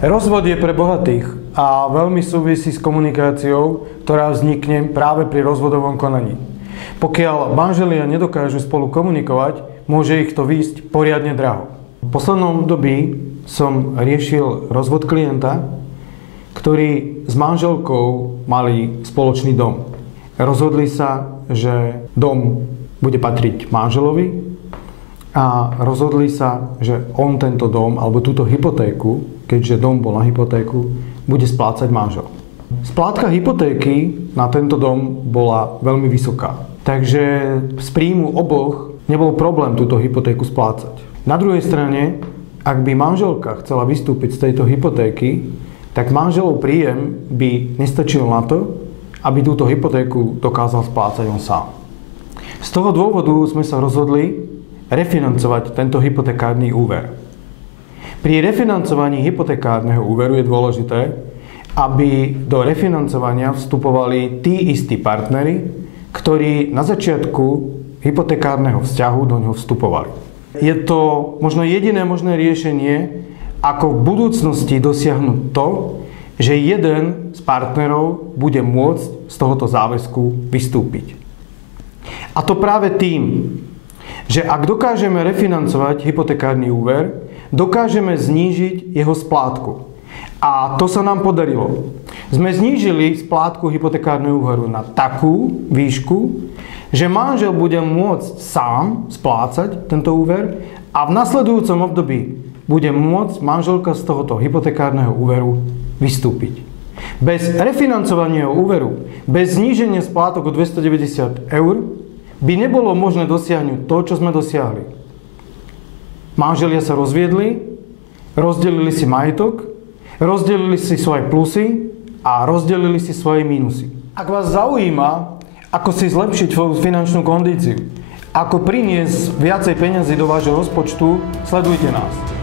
Rozvod je pre bohatých a veľmi súvisí s komunikáciou, ktorá vznikne práve pri rozvodovom konaní. Pokiaľ manželia nedokážu spolu komunikovať, môže ich to výjsť poriadne draho. V poslednom období som riešil rozvod klienta, ktorý s manželkou mali spoločný dom. Rozhodli sa, že dom bude patriť manželovi a rozhodli sa, že on tento dom alebo túto hypotéku, keďže dom bol na hypotéku, bude splácať manžel. Splátka hypotéky na tento dom bola veľmi vysoká. Takže z príjmu oboch nebol problém túto hypotéku splácať. Na druhej strane, ak by manželka chcela vystúpiť z tejto hypotéky, tak manželov príjem by nestačil na to, aby túto hypotéku dokázal splácať on sám. Z toho dôvodu sme sa rozhodli refinancovať tento hypotekárny úver. Pri refinancovaní hypotekárneho úveru je dôležité, aby do refinancovania vstupovali tí istí partneri, ktorí na začiatku hypotekárneho vzťahu do ňoho vstupovali. Je to možno jediné možné riešenie, ako v budúcnosti dosiahnuť to, že jeden z partnerov bude môcť z tohoto záväzku vystúpiť. A to práve tým, že ak dokážeme refinancovať hypotekárny úver, dokážeme znížiť jeho splátku. A to sa nám podarilo. Sme znížili splátku hypotekárneho úveru na takú výšku, že manžel bude môcť sám splácať tento úver a v nasledujúcom období bude môcť manželka z tohoto hypotekárneho úveru vystúpiť. Bez refinancovania úveru, bez zníženia splátok o 290 eur by nebolo možné dosiahnuť to, čo sme dosiahli. Manželia sa rozviedli, rozdelili si majetok, rozdelili si svoje plusy a rozdelili si svoje mínusy. Ak vás zaujíma, ako si zlepšiť svoju finančnú kondíciu, ako priniesť viacej peňazí do vášho rozpočtu, sledujte nás.